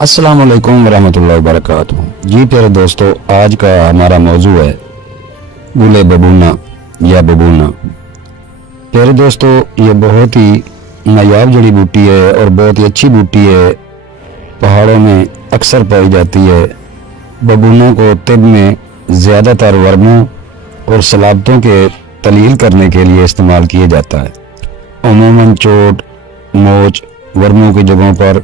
अस्सलाम वालेकुम रहमतुल्लाहि वबरकातुहू। जी प्यारे दोस्तों, आज का हमारा मौजू है गुले बबूना या बबूना। प्यारे दोस्तों, ये बहुत ही नायाब जड़ी बूटी है और बहुत ही अच्छी बूटी है। पहाड़ों में अक्सर पाई जाती है। बबूनों को तिब में ज़्यादातर वर्मों और सलाबतों के तलील करने के लिए इस्तेमाल किया जाता है। अमूमन चोट, मोच, वर्मों की जगहों पर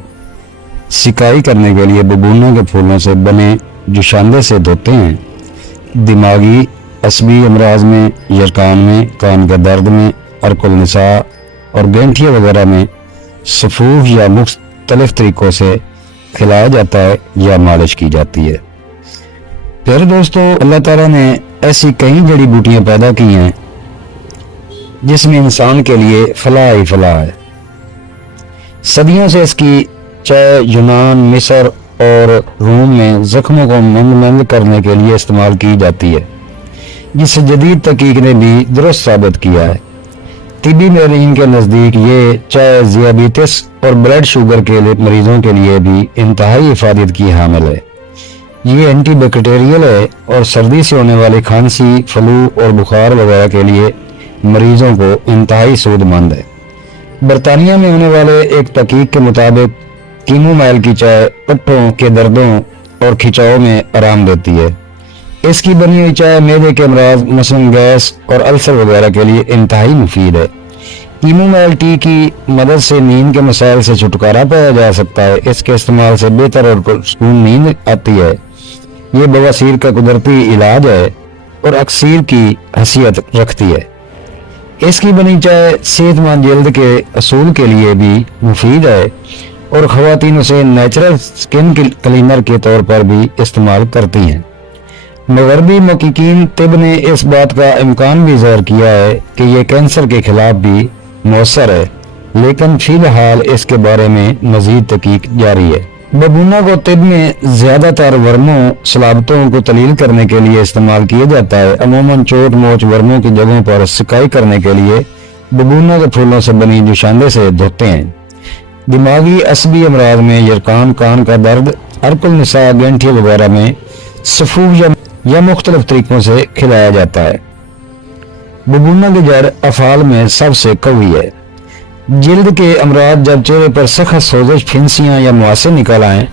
सिकाई करने के लिए बबूनों के फूलों से बने जुशांदे से धोते हैं। दिमागी असबी अमराज में, यरकान में, कान के दर्द में, अर्कुल निसा और गैंठिया वगैरह में सफूफ या मुख्तलिफ तरीक़ों से खिलाया जाता है या मालिश की जाती है। प्यारे दोस्तों, अल्लाह ताला ने ऐसी कई जड़ी बूटियाँ पैदा की हैं जिसमें इंसान के लिए फलाह ही फलाह है। सदियों से इसकी चाहे यूनान, मिस्र और रोम में जख्मों को मंद करने के लिए इस्तेमाल की जाती है, जिसे जदीद तहकीक ने भी दुरुस्त साबित किया है। तिबी माहिरीन के नज़दीक ये चाहे ज़ियाबीतिस और ब्लड शुगर के मरीजों के लिए भी इंतहाई हिफाजत की हामिल है। ये एंटी बैक्टीरियल है और सर्दी से होने वाली खांसी, फ्लू और बुखार वगैरह के लिए मरीजों को इंतहाई सूदमंद है। बरतानिया में होने वाले एक तहकीक के मुताबिक कीमोमाइल की चाय पट्टों के दर्दों और खिंचाव में आराम देती है। इसकी बनी हुई चाय मैदे के अमराज मसलन गैस और अल्सर वगैरह के लिए इंतहाई मुफीद है। कीमोमाइल टी की मदद से नींद के मसाइल से छुटकारा पाया जा सकता है। इसके इस्तेमाल से बेहतर और सुकून नींद आती है। ये बवासीर का कुदरती इलाज है और अक्सीर की हैसियत रखती है। इसकी बनी चाय सेहतमंद जल्द के असूल के लिए भी मुफीद है और ख़वातीन उसे नेचुरल स्किन क्लीनर के तौर पर भी इस्तेमाल करती हैं। मगरबी मुहक्किकीन तिब ने इस बात का इम्कान भी ज़ाहिर किया है कि यह कैंसर के खिलाफ भी मौसर है, लेकिन फ़िलहाल इसके बारे में मज़ीद तहकीक जारी है। बबूना को तिब में ज़्यादातर वर्मों, सलाबतों को तलील करने के लिए इस्तेमाल किया जाता है। अमूमन चोट, मोच, वर्मों की जगहों पर सिकाई करने के लिए बबूना के फूलों से बनी जुशांदे से धोते हैं। दिमागी असबी अमराज में, यरकान, कान का दर्द, अर्कुल निसा, गैंठिया वगैरह में सफूफ या मुख्तलिफ तरीकों से खिलाया जाता है। बबूना की जड़ अफाल में सबसे कवी है। जिल्द के अमराज जब चेहरे पर सख्त सोजिश, फिंसियाँ या मुआसे निकल आए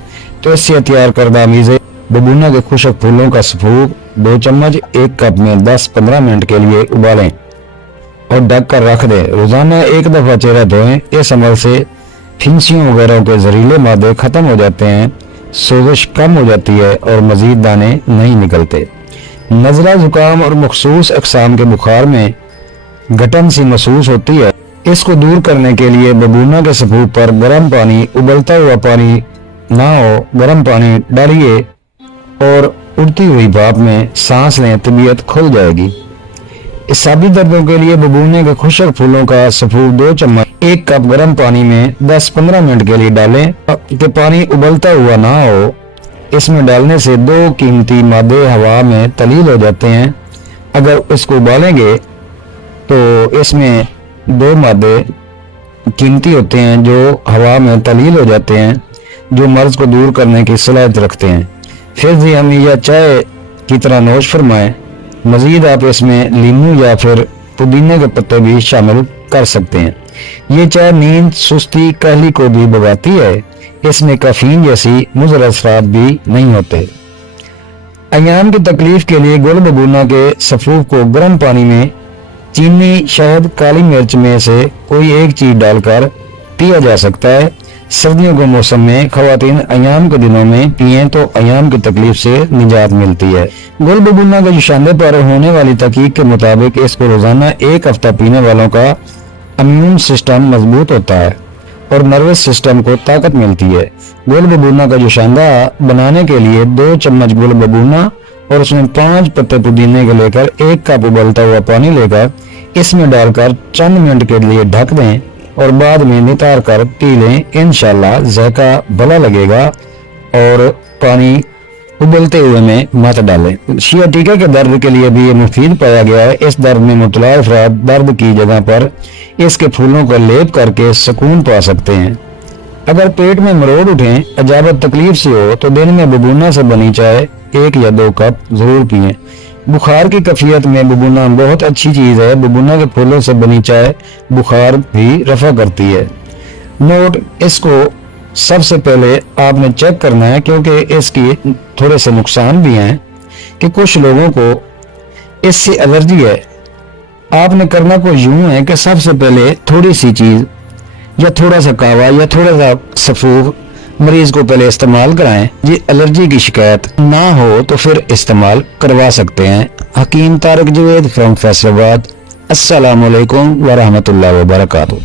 तो इससे तैयार करदा मीज़े बबूना के खुशक फूलों का सफूफ 2 चम्मच 1 कप में 10-15 मिनट के लिए उबालें और ढक कर रख दें। रोजाना 1 दफ़ा चेहरा धोएं। इस अमल से फिंसियों वगैरह के जहरीले मादे खत्म हो जाते हैं, सोजिश कम हो जाती है और मजीद दाने नहीं निकलते। नज़ला, जुकाम और मखसूस अक़साम के बुखार में घटन सी महसूस होती है। इसको दूर करने के लिए बबूना के सफूफ पर गर्म पानी, उबलता हुआ पानी ना हो, गर्म पानी डालिए और उड़ती हुई भाप में सांस लें, तबीयत खुल जाएगी। इसाबी दर्दों के लिए बबूने के खुशक फूलों का सफूफ 2 चम्मच 1 कप गर्म पानी में 10-15 मिनट के लिए डालें कि पानी उबलता हुआ ना हो। इसमें डालने से 2 कीमती मादे हवा में तलील हो जाते हैं। अगर इसको उबालेंगे तो इसमें 2 मादे कीमती होते हैं जो हवा में तलील हो जाते हैं, जो मर्ज को दूर करने की सलाहियत रखते हैं। फिर भी हम यह चाय की तरह नोश फरमाएं। मजीद आप इसमें लीमू या फिर पुदीने के पत्ते भी शामिल कर सकते हैं। ये चाय नींद, सुस्ती, कहली को भी भगाती है। इसमें कैफीन जैसी मुज़र असरात भी नहीं होते। अयाम की तकलीफ के लिए गुल बबूना के सफूफ को गर्म पानी में चीनी, शहद, काली मिर्च में से कोई एक चीज डालकर पिया जा सकता है। सर्दियों के मौसम में ख़वातीन अयाम के दिनों में पिएं तो अयाम की तकलीफ से निजात मिलती है। गुल बबूना के जुशांदे पर होने वाली तहकीक के मुताबिक इसको रोजाना 1 हफ्ता पीने वालों का इम्यून सिस्टम मजबूत होता है और नर्वस सिस्टम को ताकत मिलती है। गुल बबूना का जुशांदा बनाने के लिए 2 चम्मच गुल बबूना और उसमें 5 पत्ते पुदीने के लेकर 1 कप उबलता हुआ पानी लेकर इसमें डालकर चंद मिनट के लिए ढक दें और बाद में नितार कर पी लें। इंशाल्लाह जायका भला लगेगा और पानी उबलते हुए में मत डालें। शियाटिका के दर्द के लिए भी ये मुफीद पाया गया है। इस दर्द में मुब्तला अफराद दर्द की जगह पर इसके फूलों का लेप करके सुकून पा सकते हैं। अगर पेट में मरोड़ उठें, अजाबत तकलीफ से हो तो दिन में बबूना से बनी चाय 1 या 2 कप जरूर पिएं। बुखार की कैफियत में बबूना बहुत अच्छी चीज़ है। बबूना के फूलों से बनी चाय बुखार भी रफा करती है। नोट, इसको सबसे पहले आपने चेक करना है, क्योंकि इसकी थोड़े से नुकसान भी हैं कि कुछ लोगों को इससे एलर्जी है। आपने करना को यूं है कि सबसे पहले थोड़ी सी चीज़ या थोड़ा सा कहवा या थोड़ा सा सफूफ मरीज को पहले इस्तेमाल कराएं। ये एलर्जी की शिकायत ना हो तो फिर इस्तेमाल करवा सकते हैं। हकीम तारिक जवेद फ्रॉम फैसलाबाद। अस्सलाम वालेकुम व रहमतुल्लाहि व बरकातहू।